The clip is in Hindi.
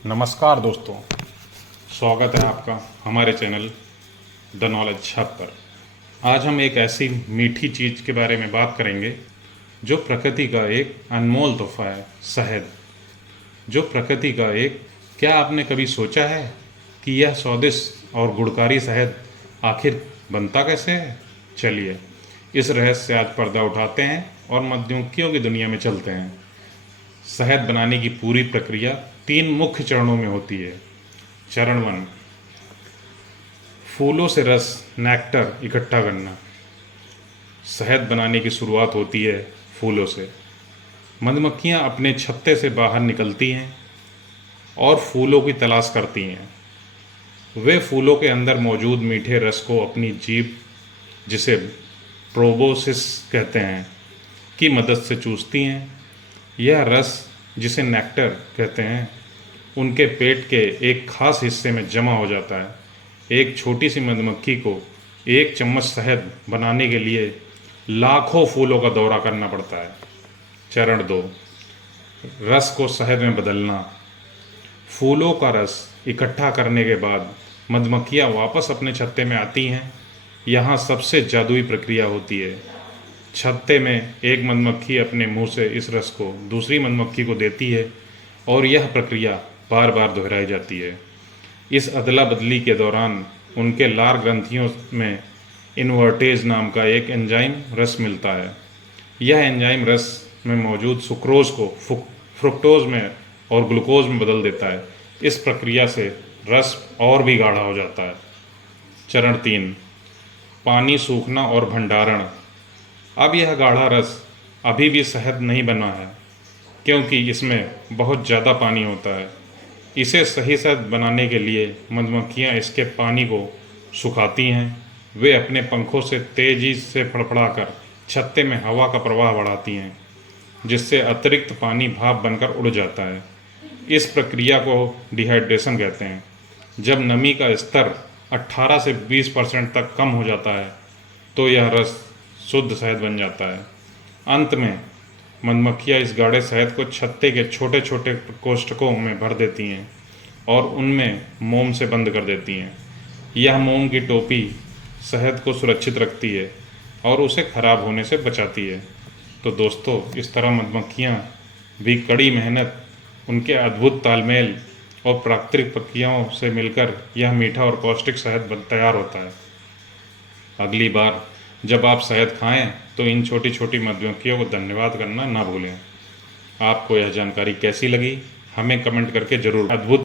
नमस्कार दोस्तों, स्वागत है आपका हमारे चैनल द नॉलेज हब पर। आज हम एक ऐसी मीठी चीज़ के बारे में बात करेंगे जो प्रकृति का एक अनमोल तोहफा है, शहद। जो प्रकृति का एक क्या आपने कभी सोचा है कि यह स्वादिष्ट और गुणकारी शहद आखिर बनता कैसे है? चलिए इस रहस्य से आज पर्दा उठाते हैं और मधुमक्खियों की दुनिया में चलते हैं। शहद बनाने की पूरी प्रक्रिया 3 मुख्य चरणों में होती है। चरण 1, फूलों से रस नेक्टर इकट्ठा करना। शहद बनाने की शुरुआत होती है फूलों से। मधुमक्खियाँ अपने छत्ते से बाहर निकलती हैं और फूलों की तलाश करती हैं। वे फूलों के अंदर मौजूद मीठे रस को अपनी जीभ, जिसे प्रोबोसिस कहते हैं, की मदद से चूसती हैं। यह रस, जिसे नेक्टर कहते हैं, उनके पेट के एक खास हिस्से में जमा हो जाता है। एक छोटी सी मधुमक्खी को 1 चम्मच शहद बनाने के लिए लाखों फूलों का दौरा करना पड़ता है। चरण 2, रस को शहद में बदलना। फूलों का रस इकट्ठा करने के बाद मधुमक्खियाँ वापस अपने छत्ते में आती हैं। यहाँ सबसे जादुई प्रक्रिया होती है। छत्ते में एक मधुमक्खी अपने मुंह से इस रस को दूसरी मधुमक्खी को देती है और यह प्रक्रिया बार बार दोहराई जाती है। इस अदला बदली के दौरान उनके लार ग्रंथियों में इन्वर्टेज नाम का एक एंजाइम रस मिलता है। यह एंजाइम रस में मौजूद सुक्रोज को फ्रुक्टोज में और ग्लूकोज में बदल देता है। इस प्रक्रिया से रस और भी गाढ़ा हो जाता है। चरण 3, पानी सूखना और भंडारण। अब यह गाढ़ा रस अभी भी शहद नहीं बना है, क्योंकि इसमें बहुत ज़्यादा पानी होता है। इसे सही शहद बनाने के लिए मधुमक्खियाँ इसके पानी को सुखाती हैं। वे अपने पंखों से तेज़ी से फड़फड़ाकर छत्ते में हवा का प्रवाह बढ़ाती हैं, जिससे अतिरिक्त पानी भाप बनकर उड़ जाता है। इस प्रक्रिया को डिहाइड्रेशन कहते हैं। जब नमी का स्तर 18 से 20% तक कम हो जाता है तो यह रस शुद्ध शहद बन जाता है। अंत में मधुमक्खियाँ इस गाढ़े शहद को छत्ते के छोटे छोटे कोष्ठकों में भर देती हैं और उनमें मोम से बंद कर देती हैं। यह मोम की टोपी शहद को सुरक्षित रखती है और उसे खराब होने से बचाती है। तो दोस्तों, इस तरह मधुमक्खियाँ भी कड़ी मेहनत, उनके अद्भुत तालमेल और प्राकृतिक प्रक्रियाओं से मिलकर यह मीठा और पौष्टिक शहद तैयार होता है। अगली बार जब आप शहद खाएं तो इन छोटी छोटी मधुमक्खियों को धन्यवाद करना ना भूलें। आपको यह जानकारी कैसी लगी, हमें कमेंट करके ज़रूर। अद्भुत